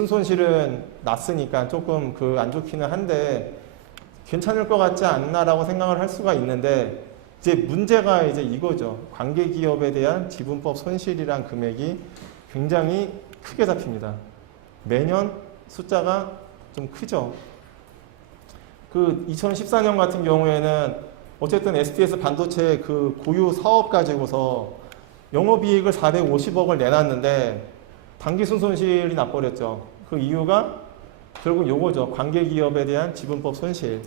무슨 손실은 났으니까 조금 안 좋기는 한데 괜찮을 것 같지 않나라고 생각을 할 수가 있는데 이제 문제가 이제 이거죠. 관계기업에 대한 지분법 손실이란 금액이 굉장히 크게 잡힙니다. 매년 숫자가 좀 크죠. 2014년 같은 경우에는 어쨌든 STS 반도체 고유 사업 가지고서 영업이익을 450억을 내놨는데 단기 순손실이 나버렸죠. 그 이유가 결국 요거죠. 관계기업에 대한 지분법 손실.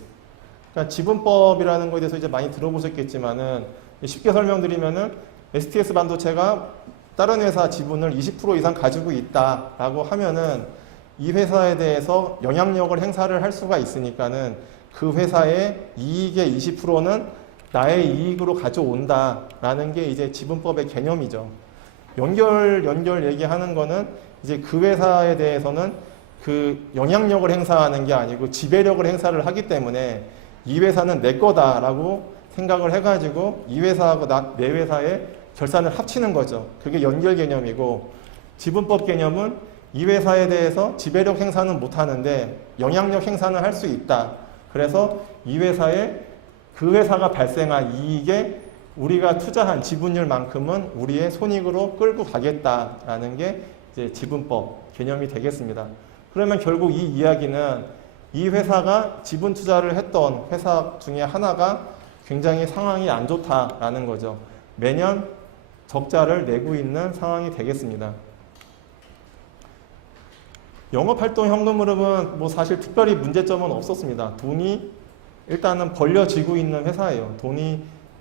그러니까 지분법이라는 거에 대해서 이제 많이 들어보셨겠지만은 쉽게 설명드리면은 STS 반도체가 다른 회사 지분을 20% 이상 가지고 있다라고 하면은 이 회사에 대해서 영향력을 행사를 할 수가 있으니까는 그 회사의 이익의 20%는 나의 이익으로 가져온다라는 게 이제 지분법의 개념이죠. 연결 얘기하는 거는 이제 그 회사에 대해서는 영향력을 행사하는 게 아니고 지배력을 행사를 하기 때문에 이 회사는 내 거다라고 생각을 해가지고 이 회사하고 내 회사의 결산을 합치는 거죠. 그게 연결 개념이고 지분법 개념은 이 회사에 대해서 지배력 행사는 못하는데 영향력 행사는 할 수 있다. 그래서 이 회사에 그 회사가 발생한 이익에 우리가 투자한 지분율만큼은 우리의 손익으로 끌고 가겠다라는 게 이제 지분법 개념이 되겠습니다. 그러면 결국 이 이야기는 이 회사가 지분 투자를 했던 회사 중에 하나가 굉장히 상황이 안 좋다라는 거죠. 매년 적자를 내고 있는 상황이 되겠습니다. 영업활동 현금 흐름은 뭐 사실 특별히 문제점은 없었습니다. 돈이 일단은 벌려지고 있는 회사예요.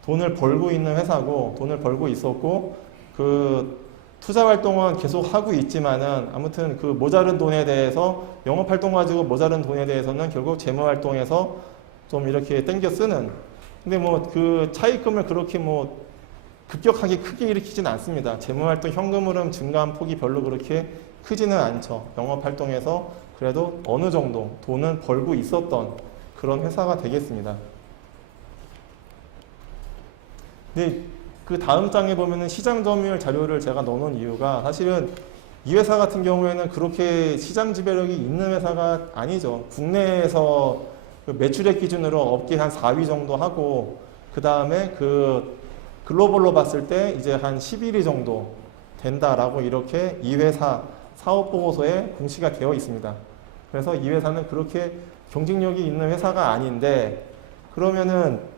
돈을 벌고 있는 회사고 돈을 벌고 있었고 투자 활동은 계속 하고 있지만은 아무튼 모자른 돈에 대해서 영업 활동 가지고 모자른 돈에 대해서는 결국 재무 활동에서 좀 이렇게 땡겨 쓰는. 근데 차입금을 그렇게 급격하게 크게 일으키진 않습니다. 재무 활동 현금 흐름 증가한 폭이 별로 그렇게 크지는 않죠. 영업 활동에서 그래도 어느 정도 돈은 벌고 있었던 그런 회사가 되겠습니다. 근데 다음 장에 보면은 시장 점유율 자료를 제가 넣어놓은 이유가 사실은 이 회사 같은 경우에는 그렇게 시장 지배력이 있는 회사가 아니죠. 국내에서 매출액 기준으로 업계 한 4위 정도 하고 그 다음에 글로벌로 봤을 때 이제 한 11위 정도 된다라고 이렇게 이 회사 사업보고서에 공시가 되어 있습니다. 그래서 이 회사는 그렇게 경쟁력이 있는 회사가 아닌데 그러면은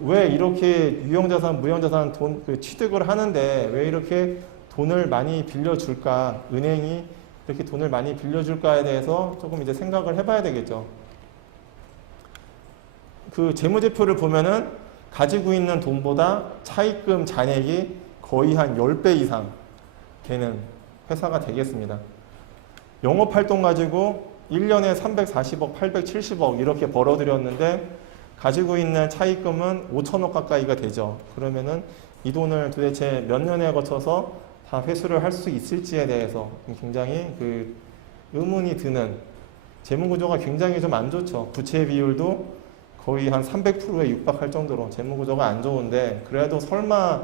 왜 이렇게 유형자산, 무형자산 취득을 하는데 왜 이렇게 돈을 많이 빌려줄까? 은행이 이렇게 돈을 많이 빌려줄까에 대해서 조금 이제 생각을 해봐야 되겠죠. 재무제표를 보면은 가지고 있는 돈보다 차입금 잔액이 거의 한 10배 이상 되는 회사가 되겠습니다. 영업활동 가지고 1년에 340억, 870억 이렇게 벌어들였는데 가지고 있는 차입금은 5천억 가까이가 되죠. 그러면은 이 돈을 도대체 몇 년에 거쳐서 다 회수를 할 수 있을지에 대해서 굉장히 의문이 드는 재무구조가 굉장히 좀 안 좋죠. 부채 비율도 거의 한 300%에 육박할 정도로 재무구조가 안 좋은데 그래도 설마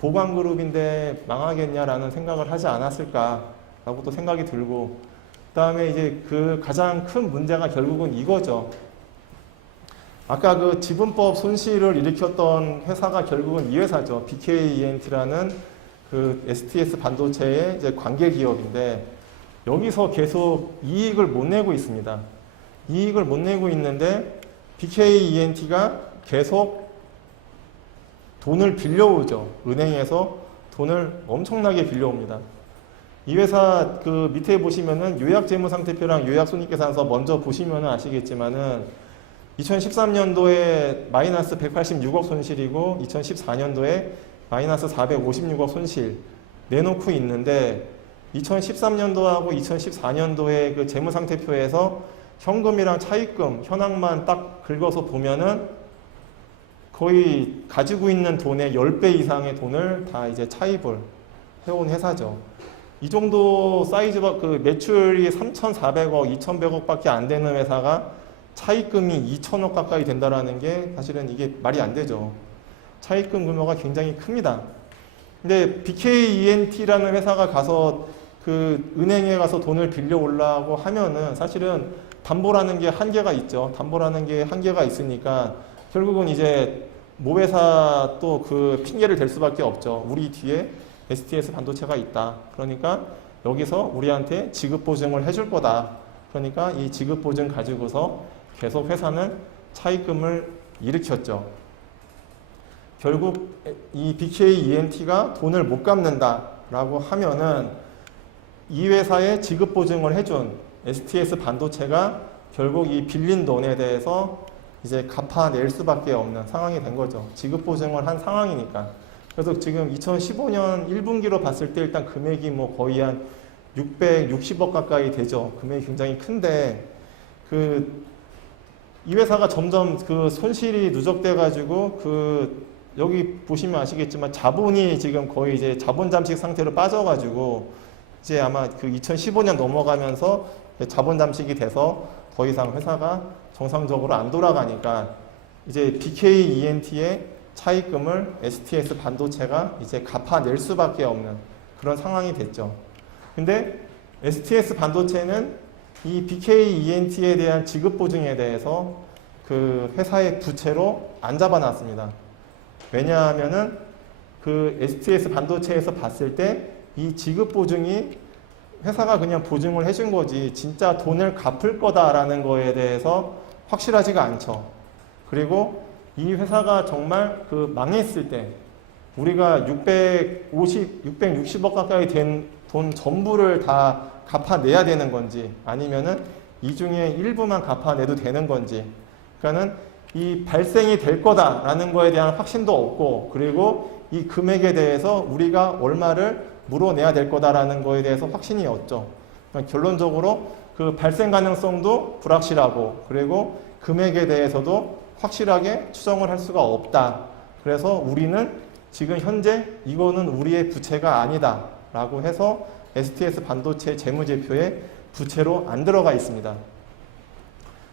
보관그룹인데 망하겠냐라는 생각을 하지 않았을까라고 또 생각이 들고 그 다음에 이제 가장 큰 문제가 결국은 이거죠. 아까 지분법 손실을 일으켰던 회사가 결국은 이 회사죠. BKENT라는 STS 반도체의 이제 관계 기업인데 여기서 계속 이익을 못 내고 있습니다. 이익을 못 내고 있는데 BKENT가 계속 돈을 빌려오죠. 은행에서 돈을 엄청나게 빌려옵니다. 이 회사 밑에 보시면은 요약재무상태표랑 요약손익계산서 먼저 보시면은 아시겠지만은 2013년도에 마이너스 186억 손실이고 2014년도에 마이너스 456억 손실 내놓고 있는데 2013년도하고 2014년도의 재무상태표에서 현금이랑 차입금 현황만 딱 긁어서 보면은 거의 가지고 있는 돈의 10배 이상의 돈을 다 이제 차입을 해온 회사죠. 이 정도 사이즈가 매출이 3,400억, 2,100억 밖에 안 되는 회사가 차입금이 2천억 가까이 된다라는 게 사실은 이게 말이 안 되죠. 차입금 규모가 굉장히 큽니다. 근데 BKENT라는 회사가 가서 그 은행에 가서 돈을 빌려 오려고 하면은 사실은 담보라는 게 한계가 있죠. 담보라는 게 한계가 있으니까 결국은 이제 모회사 또 그 핑계를 댈 수밖에 없죠. 우리 뒤에 STS 반도체가 있다. 그러니까 여기서 우리한테 지급 보증을 해줄 거다. 그러니까 이 지급 보증 가지고서 계속 회사는 차입금을 일으켰죠. 결국 이 BKENT가 돈을 못 갚는다라고 하면은 이 회사에 지급 보증을 해준 STS 반도체가 결국 이 빌린 돈에 대해서 이제 갚아낼 수밖에 없는 상황이 된 거죠. 지급 보증을 한 상황이니까. 그래서 지금 2015년 1분기로 봤을 때 일단 금액이 뭐 거의 한 660억 가까이 되죠. 금액이 굉장히 큰데 이 회사가 점점 그 손실이 누적돼 가지고 여기 보시면 아시겠지만 자본이 지금 거의 이제 자본 잠식 상태로 빠져 가지고 이제 아마 그 2015년 넘어가면서 자본 잠식이 돼서 더 이상 회사가 정상적으로 안 돌아가니까 이제 BKENT의 차입금을 STS 반도체가 이제 갚아낼 수밖에 없는 그런 상황이 됐죠. 근데 STS 반도체는 이 BKENT에 대한 지급 보증에 대해서 그 회사의 부채로 안 잡아놨습니다. 왜냐하면은 그 STS 반도체에서 봤을 때 이 지급 보증이 회사가 그냥 보증을 해준 거지 진짜 돈을 갚을 거다라는 거에 대해서 확실하지가 않죠. 그리고 이 회사가 정말 그 망했을 때 우리가 660억 가까이 된 돈 전부를 다 갚아내야 되는 건지 아니면은 이 중에 일부만 갚아내도 되는 건지 그러니까는 이 발생이 될 거다라는 거에 대한 확신도 없고 그리고 이 금액에 대해서 우리가 얼마를 물어내야 될 거다라는 거에 대해서 확신이 없죠. 그러니까 결론적으로 그 발생 가능성도 불확실하고 그리고 금액에 대해서도 확실하게 추정을 할 수가 없다. 그래서 우리는 지금 현재 이거는 우리의 부채가 아니다 라고 해서 STS 반도체 재무제표에 부채로 안 들어가 있습니다.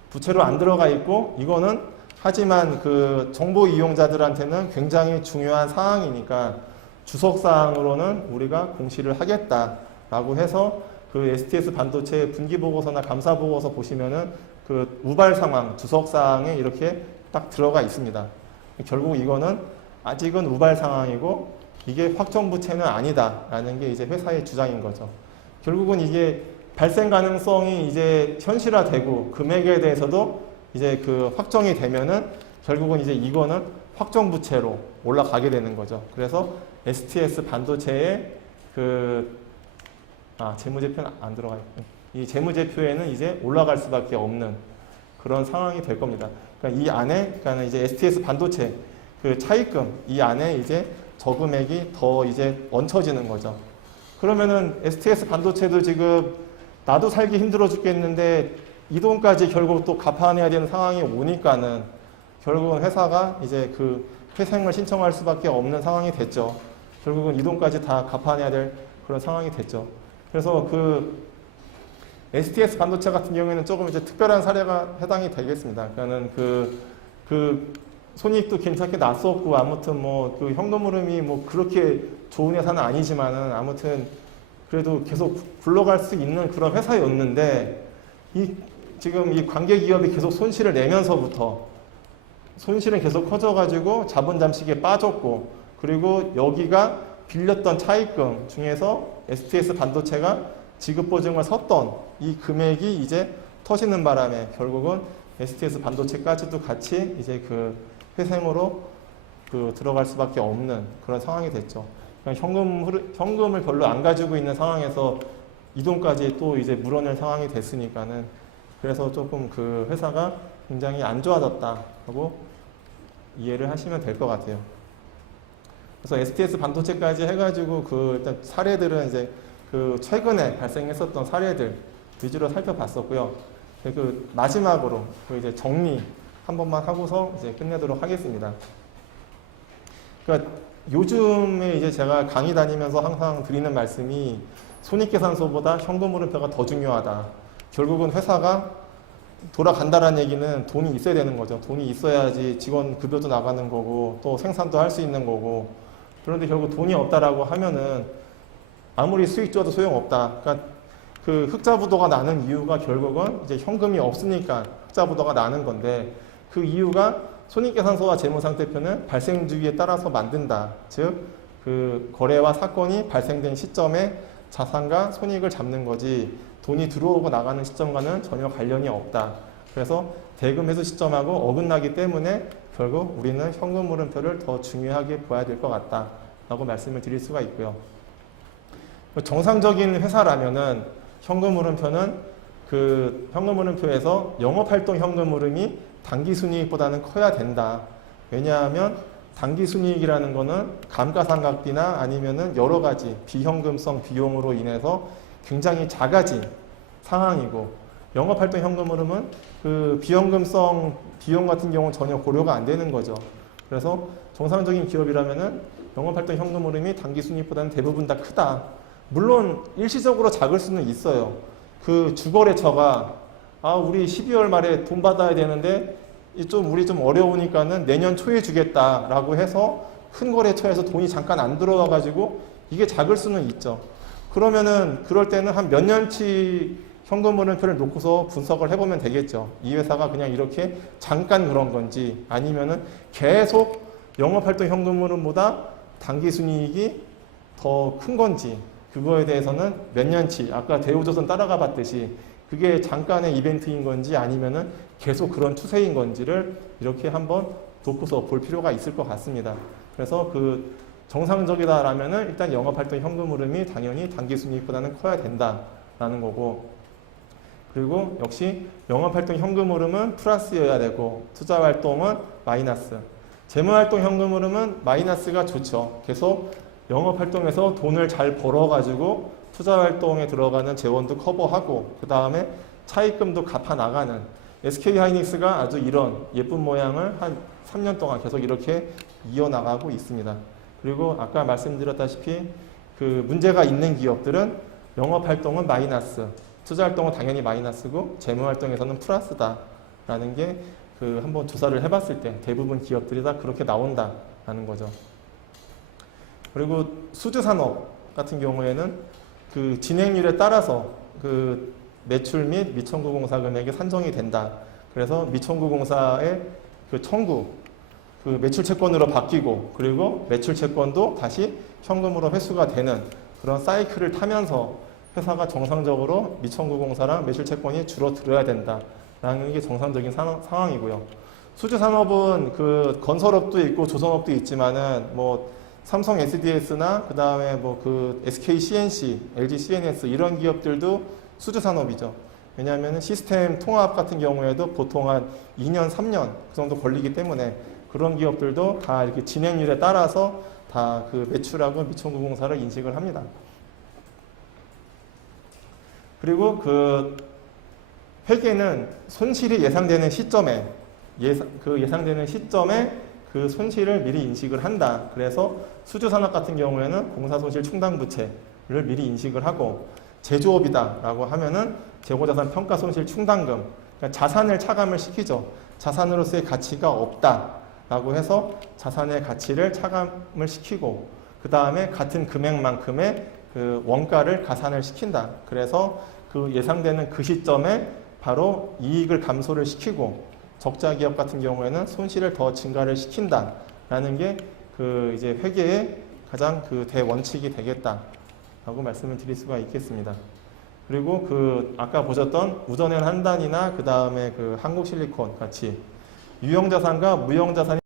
부채로 안 들어가 있고 이거는 하지만 그 정보 이용자들한테는 굉장히 중요한 사항이니까 주석사항으로는 우리가 공시를 하겠다라고 해서 그 STS 반도체 분기보고서나 감사보고서 보시면은 그 우발 상황, 주석사항에 이렇게 딱 들어가 있습니다. 결국 이거는 아직은 우발 상황이고 이게 확정 부채는 아니다라는 게 이제 회사의 주장인 거죠. 결국은 이게 발생 가능성이 이제 현실화되고 금액에 대해서도 이제 그 확정이 되면은 결국은 이제 이거는 확정 부채로 올라가게 되는 거죠. 그래서 STS 반도체의 재무제표는 안 들어가 있고 이 재무제표에는 이제 올라갈 수밖에 없는 그런 상황이 될 겁니다. 그러니까 이 안에 그러니까 이제 STS 반도체 그 차입금 이 안에 이제 저금액이 더 이제 얹혀지는 거죠. 그러면은 STS 반도체도 지금 나도 살기 힘들어 죽겠는데 이 돈까지 결국 또 갚아내야 되는 상황이 오니까는 결국은 회사가 이제 그 회생을 신청할 수밖에 없는 상황이 됐죠. 결국은 이 돈까지 다 갚아내야 될 그런 상황이 됐죠. 그래서 그 STS 반도체 같은 경우에는 조금 이제 특별한 사례가 해당이 되겠습니다. 그러니까는 그 손익도 괜찮게 났었고 아무튼 뭐 그 현금흐름이 뭐 그렇게 좋은 회사는 아니지만은 아무튼 그래도 계속 굴러갈 수 있는 그런 회사였는데 지금 이 관계 기업이 계속 손실을 내면서부터 손실은 계속 커져가지고 자본 잠식에 빠졌고 그리고 여기가 빌렸던 차입금 중에서 STS 반도체가 지급 보증을 섰던 이 금액이 이제 터지는 바람에 결국은 STS 반도체까지도 같이 이제 그 회생으로 들어갈 수밖에 없는 그런 상황이 됐죠. 그러니까 현금을 별로 안 가지고 있는 상황에서 이 돈까지 또 이제 물어낼 상황이 됐으니까는 그래서 조금 그 회사가 굉장히 안 좋아졌다고 이해를 하시면 될 것 같아요. 그래서 STS 반도체까지 해가지고 일단 사례들은 이제 최근에 발생했었던 사례들 위주로 살펴봤었고요. 마지막으로 이제 정리 한 번만 하고서 이제 끝내도록 하겠습니다. 그러니까 요즘에 이제 제가 강의 다니면서 항상 드리는 말씀이 손익계산서보다 현금흐름표가 더 중요하다. 결국은 회사가 돌아간다라는 얘기는 돈이 있어야 되는 거죠. 돈이 있어야지 직원 급여도 나가는 거고 또 생산도 할 수 있는 거고 그런데 결국 돈이 없다라고 하면은 아무리 수익 줘도 소용없다. 그러니까 그 흑자부도가 나는 이유가 결국은 이제 현금이 없으니까 흑자부도가 나는 건데 그 이유가 손익계산서와 재무상태표는 발생 주기에 따라서 만든다. 즉 그 거래와 사건이 발생된 시점에 자산과 손익을 잡는 거지 돈이 들어오고 나가는 시점과는 전혀 관련이 없다. 그래서 대금 회수 시점하고 어긋나기 때문에 결국 우리는 현금 물음표를 더 중요하게 봐야 될 것 같다 라고 말씀을 드릴 수가 있고요. 정상적인 회사라면은 현금 물음표는 그 현금 물음표에서 영업활동 현금 물음이 당기순이익보다는 커야 된다. 왜냐하면 당기순이익이라는 거는 감가상각비나 아니면은 여러 가지 비현금성 비용으로 인해서 굉장히 작아진 상황이고 영업활동 현금 흐름은 그 비현금성 비용 같은 경우는 전혀 고려가 안 되는 거죠. 그래서 정상적인 기업이라면은 영업활동 현금 흐름이 당기순이익보다는 대부분 다 크다. 물론 일시적으로 작을 수는 있어요. 그 주거래처가 우리 12월 말에 돈 받아야 되는데 우리 좀 어려우니까는 내년 초에 주겠다라고 해서 큰 거래처에서 돈이 잠깐 안 들어와 가지고 이게 작을 수는 있죠. 그러면은 그럴 때는 한 몇 년치 현금 물음표를 놓고서 분석을 해보면 되겠죠. 이 회사가 그냥 이렇게 잠깐 그런 건지 아니면은 계속 영업활동 현금 흐름보다 당기순이익이 더 큰 건지 그거에 대해서는 몇 년치 아까 대우조선 따라가 봤듯이 그게 잠깐의 이벤트인 건지 아니면은 계속 그런 추세인 건지를 이렇게 한번 놓고서 볼 필요가 있을 것 같습니다. 그래서 그 정상적이다라면은 일단 영업활동 현금 흐름이 당연히 당기순이익보다는 커야 된다라는 거고 그리고 역시 영업활동 현금 흐름은 플러스여야 되고 투자활동은 마이너스 재무활동 현금 흐름은 마이너스가 좋죠. 계속 영업활동에서 돈을 잘 벌어가지고 투자활동에 들어가는 재원도 커버하고 그 다음에 차입금도 갚아 나가는 SK하이닉스가 아주 이런 예쁜 모양을 한 3년 동안 계속 이렇게 이어나가고 있습니다. 그리고 아까 말씀드렸다시피 그 문제가 있는 기업들은 영업활동은 마이너스, 투자활동은 당연히 마이너스고 재무활동에서는 플러스다라는 게 그 한번 조사를 해봤을 때 대부분 기업들이 다 그렇게 나온다라는 거죠. 그리고 수주산업 같은 경우에는 그 진행률에 따라서 그 매출 및 미청구공사 금액이 산정이 된다. 그래서 미청구공사의 그 청구, 그 매출 채권으로 바뀌고 그리고 매출 채권도 다시 현금으로 회수가 되는 그런 사이클을 타면서 회사가 정상적으로 미청구공사랑 매출 채권이 줄어들어야 된다라는 게 정상적인 상황이고요. 수주산업은 그 건설업도 있고 조선업도 있지만은 뭐 삼성 SDS나 그 다음에 뭐 그 SK CNC, LG CNS 이런 기업들도 수주산업이죠. 왜냐하면 시스템 통합 같은 경우에도 보통 한 2년, 3년 그 정도 걸리기 때문에 그런 기업들도 다 이렇게 진행률에 따라서 다 그 매출하고 미청구공사를 인식을 합니다. 그리고 그 회계는 손실이 예상되는 시점에 예상되는 시점에 그 손실을 미리 인식을 한다. 그래서 수주산업 같은 경우에는 공사손실 충당부채를 미리 인식을 하고 제조업이다라고 하면은 재고자산 평가손실 충당금, 그러니까 자산을 차감을 시키죠. 자산으로서의 가치가 없다라고 해서 자산의 가치를 차감을 시키고 그 다음에 같은 금액만큼의 그 원가를 가산을 시킨다. 그래서 그 예상되는 그 시점에 바로 이익을 감소를 시키고 적자 기업 같은 경우에는 손실을 더 증가를 시킨다라는 게 그 이제 회계의 가장 그 대원칙이 되겠다라고 말씀을 드릴 수가 있겠습니다. 그리고 그 아까 보셨던 우전엔 한단이나 그 다음에 그 한국실리콘 같이 유형자산과 무형자산이